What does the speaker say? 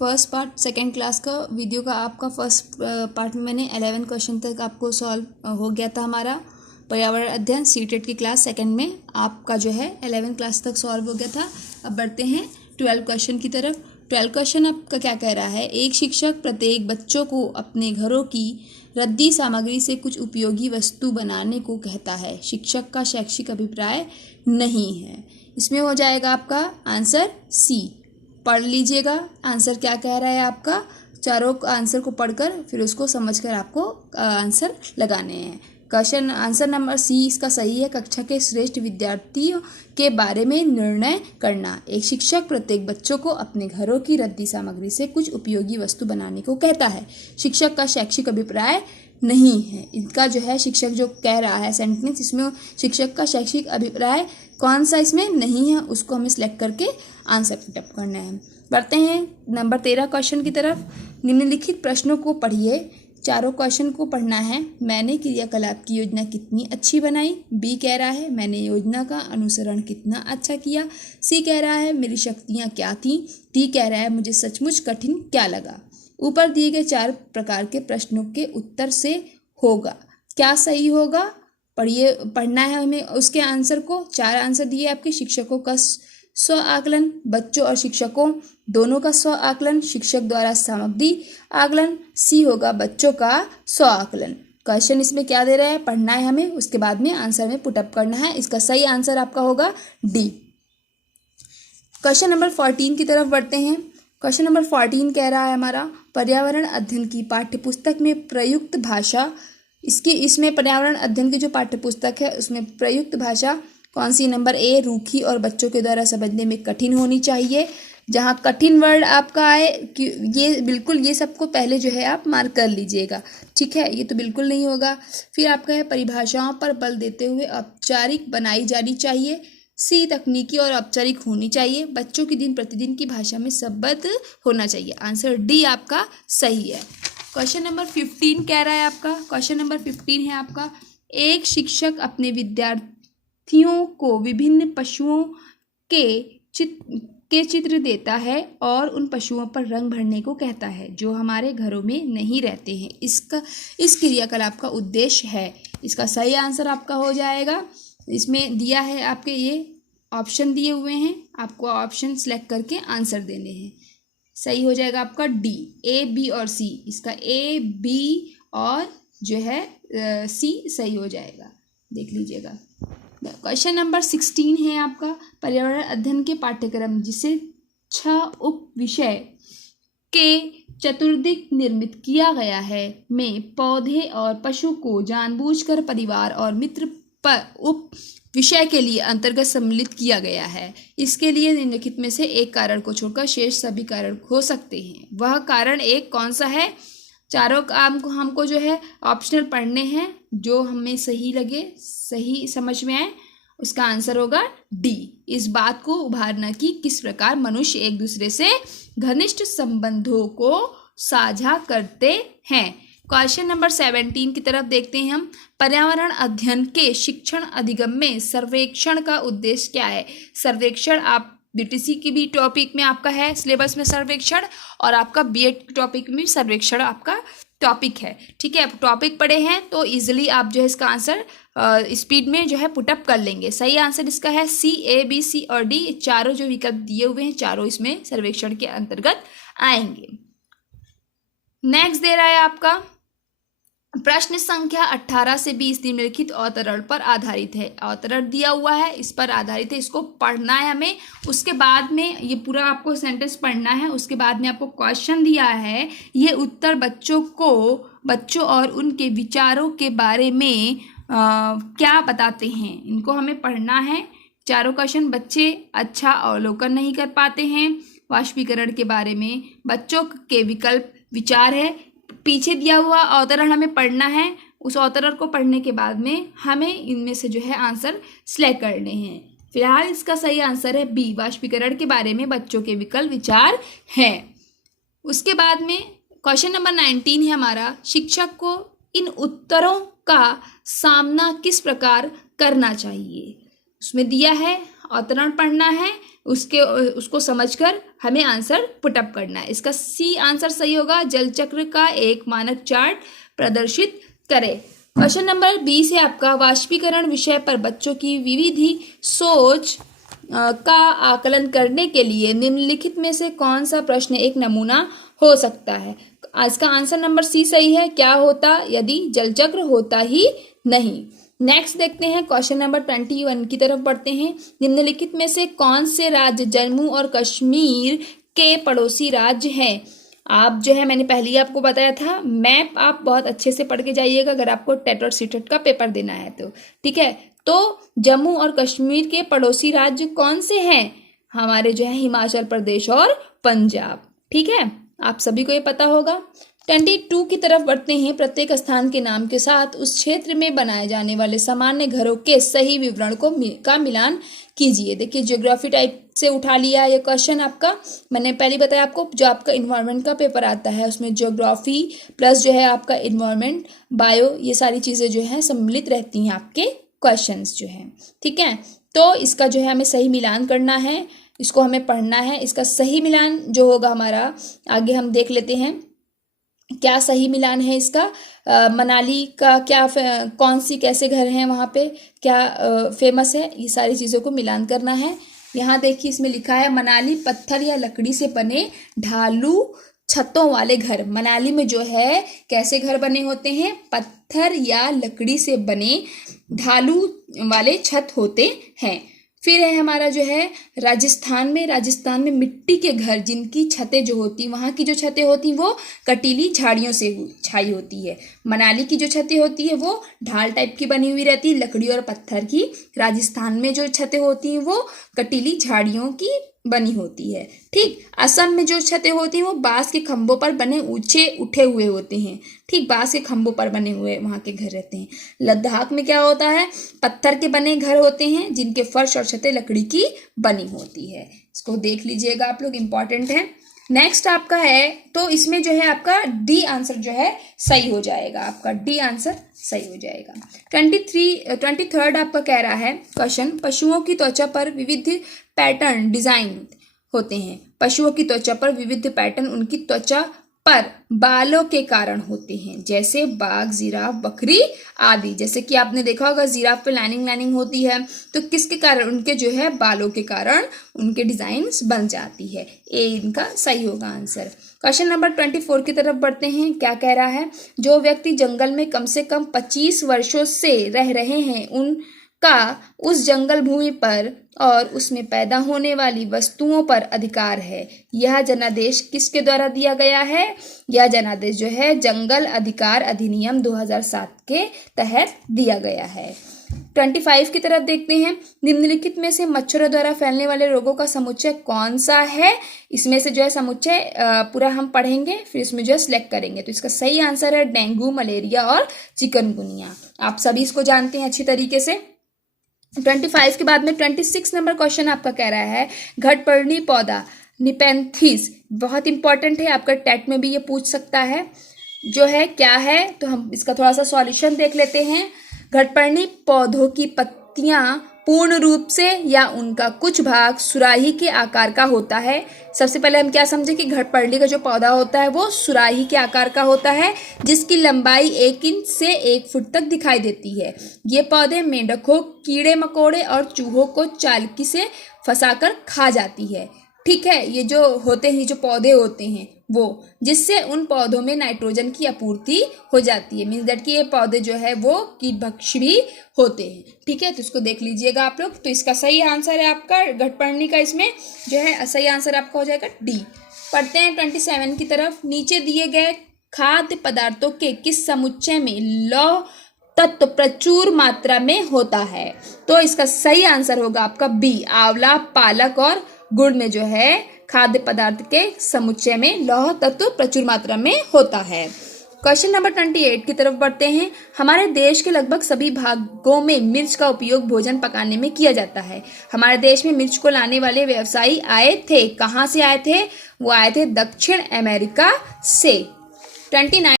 First part second class का video का आपका फर्स्ट पार्ट में मैंने 11 क्वेश्चन तक आपको सॉल्व हो गया था। हमारा पर्यावरण अध्ययन सीटेट की क्लास सेकंड में आपका जो है 11 क्लास तक सॉल्व हो गया था। अब बढ़ते हैं 12 क्वेश्चन की तरफ। 12 क्वेश्चन आपका क्या कह रहा है, एक शिक्षक प्रत्येक बच्चों को अपने घरों की रद्दी सामग्री से कुछ उपयोगी वस्तु बनाने को कहता है। शिक्षक का शैक्षिक अभिप्राय नहीं है। इसमें हो जाएगा आपका आंसर सी। पढ़ लीजिएगा आंसर क्या कह रहा है आपका, चारों आंसर को पढ़कर फिर उसको समझकर आपको आंसर लगाने हैं। क्वेश्चन आंसर नंबर सी इसका सही है। कक्षा के श्रेष्ठ विद्यार्थियों के बारे में निर्णय करना। एक शिक्षक प्रत्येक बच्चों को अपने घरों की रद्दी सामग्री से कुछ उपयोगी वस्तु बनाने को कहता है। शिक्षक का शैक्षिक अभिप्राय नहीं है। इनका जो है शिक्षक जो कह रहा है सेंटेंस, इसमें शिक्षक का शैक्षिक अभिप्राय कौन सा इसमें नहीं है, उसको हमें सिलेक्ट करके आंसर पुटअप करना है। बढ़ते हैं नंबर 13 क्वेश्चन की तरफ। निम्नलिखित प्रश्नों को पढ़िए। चारों क्वेश्चन को पढ़ना है। मैंने क्रियाकलाप की योजना कितनी अच्छी बनाई। बी कह रहा है मैंने योजना का अनुसरण कितना अच्छा किया। सी कह रहा है मेरी शक्तियाँ क्या थीं। डी कह रहा है मुझे सचमुच कठिन क्या लगा। ऊपर दिए गए 4 प्रकार के प्रश्नों के उत्तर से होगा क्या सही होगा, पढ़िए। पढ़ना है हमें उसके आंसर को। 4 आंसर दिए आपके। शिक्षकों का स्व आकलन, बच्चों और शिक्षकों दोनों का स्व आकलन, शिक्षक द्वारा सामग्री आकलन। सी होगा बच्चों का स्व आकलन। क्वेश्चन इसमें क्या दे रहा है, पढ़ना है हमें, उसके बाद में आंसर में पुटअप करना है। इसका सही आंसर आपका होगा डी। क्वेश्चन नंबर 14 की तरफ बढ़ते हैं। क्वेश्चन नंबर 14 कह रहा है हमारा पर्यावरण अध्ययन की पाठ्यपुस्तक में प्रयुक्त भाषा। इसमें पर्यावरण अध्ययन की जो पाठ्यपुस्तक है उसमें प्रयुक्त भाषा कौन सी। नंबर ए रूखी और बच्चों के द्वारा समझने में कठिन होनी चाहिए। जहाँ कठिन वर्ड आपका आए ये बिल्कुल ये सबको पहले जो है आप मार्क कर लीजिएगा, ठीक है। ये तो बिल्कुल नहीं होगा। फिर आपका है परिभाषाओं पर बल देते हुए औपचारिक बनाई जानी चाहिए। सी तकनीकी और औपचारिक होनी चाहिए। बच्चों की दिन प्रतिदिन की भाषा में सबद्ध होना चाहिए। आंसर डी आपका सही है। क्वेश्चन नंबर 15 कह रहा है आपका, क्वेश्चन नंबर 15 है आपका, एक शिक्षक अपने विद्यार्थियों को विभिन्न पशुओं के चित्र देता है और उन पशुओं पर रंग भरने को कहता है जो हमारे घरों में नहीं रहते हैं। इस क्रियाकलाप का उद्देश्य है। इसका सही आंसर आपका हो जाएगा। इसमें दिया है आपके ये ऑप्शन दिए हुए हैं, आपको ऑप्शन सेलेक्ट करके आंसर देने हैं। सही हो जाएगा आपका डी, ए बी और सी। इसका ए बी और जो है सी सही हो जाएगा, देख लीजिएगा। क्वेश्चन नंबर 16 है आपका पर्यावरण अध्ययन के पाठ्यक्रम जिसे 6 उप विषय के चतुर्दिक निर्मित किया गया है में पौधे और पशु को जानबूझकर परिवार और मित्र उप विषय के लिए अंतर्गत सम्मिलित किया गया है। इसके लिए निम्नलिखित में से एक कारण को छोड़कर शेष सभी कारण हो सकते हैं। वह कारण एक कौन सा है। चारों काम को हमको जो है ऑप्शनल पढ़ने हैं, जो हमें सही लगे सही समझ में आए उसका आंसर होगा डी। इस बात को उभारना कि किस प्रकार मनुष्य एक दूसरे से घनिष्ठ संबंधों को साझा करते हैं। क्वेश्चन नंबर 17 की तरफ देखते हैं हम। पर्यावरण अध्ययन के शिक्षण अधिगम में सर्वेक्षण का उद्देश्य क्या है। सर्वेक्षण आप बीटीसी की भी टॉपिक में आपका है सिलेबस में सर्वेक्षण, और आपका बीएड टॉपिक में सर्वेक्षण आपका टॉपिक है, ठीक है। टॉपिक पढ़े हैं तो इजीली आप जो है इसका आंसर स्पीड में जो है पुटअप कर लेंगे। सही आंसर इसका है सी, ए बी सी और डी। चारों जो विकल्प दिए हुए हैं चारों इसमें सर्वेक्षण के अंतर्गत आएंगे। नेक्स्ट दे रहा है आपका प्रश्न संख्या 18 से 20 निम्नलिखित अवतरण पर आधारित है। अवतरण दिया हुआ है, इस पर आधारित है, इसको पढ़ना है हमें। उसके बाद में ये पूरा आपको सेंटेंस पढ़ना है। उसके बाद में आपको क्वेश्चन दिया है, ये उत्तर बच्चों और उनके विचारों के बारे में क्या बताते हैं। इनको हमें पढ़ना है। चारों क्वेश्चन बच्चे अच्छा अवलोकन नहीं कर पाते हैं। वाष्पीकरण के बारे में बच्चों के विकल्प विचार है। पीछे दिया हुआ अवतरण हमें पढ़ना है। उस अवतरण को पढ़ने के बाद में हमें इनमें से जो है आंसर सिलेक्ट करने हैं। फिलहाल इसका सही आंसर है बी, वाष्पीकरण के बारे में बच्चों के विकल्प विचार हैं। उसके बाद में क्वेश्चन नंबर 19 है हमारा, शिक्षक को इन उत्तरों का सामना किस प्रकार करना चाहिए। उसमें दिया है अवतरण पढ़ना है, उसको समझकर हमें आंसर पुटअप करना है। इसका सी आंसर सही होगा। जल चक्र का एक मानक चार्ट प्रदर्शित करें। क्वेश्चन नंबर 20 है आपका, वाष्पीकरण विषय पर बच्चों की विविधि सोच का आकलन करने के लिए निम्नलिखित में से कौन सा प्रश्न एक नमूना हो सकता है। इसका आंसर नंबर सी सही है। क्या होता यदि जल चक्र होता ही नहीं। नेक्स्ट देखते हैं, क्वेश्चन नंबर 21 की तरफ बढ़ते हैं। निम्नलिखित में से कौन से राज्य जम्मू और कश्मीर के पड़ोसी राज्य हैं। आप जो है, मैंने पहले ही आपको बताया था, मैप आप बहुत अच्छे से पढ़ के जाइएगा अगर आपको टेट और सीटेट का पेपर देना है तो, ठीक है। तो जम्मू और कश्मीर के पड़ोसी राज्य कौन से हैं, हमारे जो है हिमाचल प्रदेश और पंजाब, ठीक है, आप सभी को ये पता होगा। 22 की तरफ बढ़ते हैं। प्रत्येक स्थान के नाम के साथ उस क्षेत्र में बनाए जाने वाले सामान्य घरों के सही विवरण का मिलान कीजिए। देखिए, ज्योग्राफी टाइप से उठा लिया ये क्वेश्चन आपका। मैंने पहले बताया आपको, जो आपका इन्वायरमेंट का पेपर आता है उसमें ज्योग्राफी प्लस जो है आपका इन्वायरमेंट, बायो, ये सारी चीज़ें जो है सम्मिलित रहती हैं आपके क्वेश्चंस जो हैं, ठीक है। तो इसका जो है हमें सही मिलान करना है, इसको हमें पढ़ना है। इसका सही मिलान जो होगा हमारा, आगे हम देख लेते हैं क्या सही मिलान है इसका। मनाली का क्या कौन सी कैसे घर हैं वहाँ पे, क्या फेमस है, ये सारी चीज़ों को मिलान करना है। यहाँ देखिए, इसमें लिखा है मनाली पत्थर या लकड़ी से बने ढालू छतों वाले घर। मनाली में जो है कैसे घर बने होते हैं, पत्थर या लकड़ी से बने ढालू वाले छत होते हैं। फिर है हमारा जो है राजस्थान में मिट्टी के घर जिनकी छतें जो होती, वहाँ की जो छतें होती वो कटीली झाड़ियों से छाई होती है। मनाली की जो छतें होती है वो ढाल टाइप की बनी हुई रहती है, लकड़ी और पत्थर की। राजस्थान में जो छतें होती हैं वो कटीली झाड़ियों की बनी होती है, ठीक। असम में जो छतें होती हैं वो बांस के खंभों पर बने ऊंचे उठे हुए होते हैं, ठीक, बांस के खंभों पर बने हुए वहाँ के घर रहते हैं। लद्दाख में क्या होता है, पत्थर के बने घर होते हैं जिनके फर्श और छतें लकड़ी की बनी होती है। इसको देख लीजिएगा आप लोग, इम्पॉर्टेंट है। नेक्स्ट आपका है, तो इसमें जो है आपका डी आंसर जो है सही हो जाएगा, आपका डी आंसर सही हो जाएगा। 23 आपका कह रहा है क्वेश्चन, पशुओं की त्वचा पर विविध पैटर्न डिजाइन होते हैं। पशुओं की त्वचा पर विविध पैटर्न उनकी त्वचा पर बालों के कारण होते हैं, जैसे बाघ, जिराफ, बकरी आदि। जैसे कि आपने देखा होगा जिराफ पे लाइनिंग होती है, तो किसके कारण, उनके जो है बालों के कारण उनके डिजाइन्स बन जाती है। ए इनका सही होगा आंसर। क्वेश्चन नंबर 24 की तरफ बढ़ते हैं। क्या कह रहा है, जो व्यक्ति जंगल में कम से कम 25 वर्षों से रह रहे हैं उनका उस जंगल भूमि पर और उसमें पैदा होने वाली वस्तुओं पर अधिकार है। यह जनादेश किसके द्वारा दिया गया है, यह जनादेश जो है जंगल अधिकार अधिनियम 2007 के तहत दिया गया है। 25 की तरफ देखते हैं। निम्नलिखित में से मच्छरों द्वारा फैलने वाले रोगों का समुच्चय कौन सा है। इसमें से जो है समुच्चय पूरा हम पढ़ेंगे, फिर इसमें जो है सिलेक्ट करेंगे। तो इसका सही आंसर है डेंगू, मलेरिया और चिकनगुनिया। आप सभी इसको जानते हैं अच्छी तरीके से। 25 के बाद में 26 नंबर क्वेश्चन आपका कह रहा है, घटपर्णी पौधा निपेंथिस, बहुत इंपॉर्टेंट है, आपका टेट में भी ये पूछ सकता है जो है क्या है। तो हम इसका थोड़ा सा सॉल्यूशन देख लेते हैं। घटपर्णी पौधों की पत्तियां पूर्ण रूप से या उनका कुछ भाग सुराही के आकार का होता है। सबसे पहले हम क्या समझे कि घटपर्णी का जो पौधा होता है वो सुराही के आकार का होता है, जिसकी लंबाई 1 इंच से 1 फुट तक दिखाई देती है। ये पौधे मेंढकों, कीड़े मकोड़े और चूहों को चालाकी से फंसाकर खा जाती है, ठीक है। ये जो होते हैं, जो पौधे होते हैं वो, जिससे उन पौधों में नाइट्रोजन की आपूर्ति हो जाती है। मीन्स दैट कि ये पौधे जो है वो कीटभक्षी भी होते हैं, ठीक है। तो इसको देख लीजिएगा आप लोग। तो इसका सही आंसर है आपका घटपर्णी का, इसमें जो है सही आंसर आपका हो जाएगा डी। पढ़ते हैं 27 की तरफ। नीचे दिए गए खाद्य पदार्थों के किस समुच्चय में लौह तत्व प्रचुर मात्रा में होता है। तो इसका सही आंसर होगा आपका बी, आंवला, पालक और गुड़ में जो है खाद्य पदार्थ के समुच्चय में लौह तत्व प्रचुर मात्रा में होता है। क्वेश्चन नंबर 28 की तरफ बढ़ते हैं। हमारे देश के लगभग सभी भागों में मिर्च का उपयोग भोजन पकाने में किया जाता है। हमारे देश में मिर्च को लाने वाले व्यवसायी आए थे, कहाँ से आए थे, वो आए थे दक्षिण अमेरिका से। 29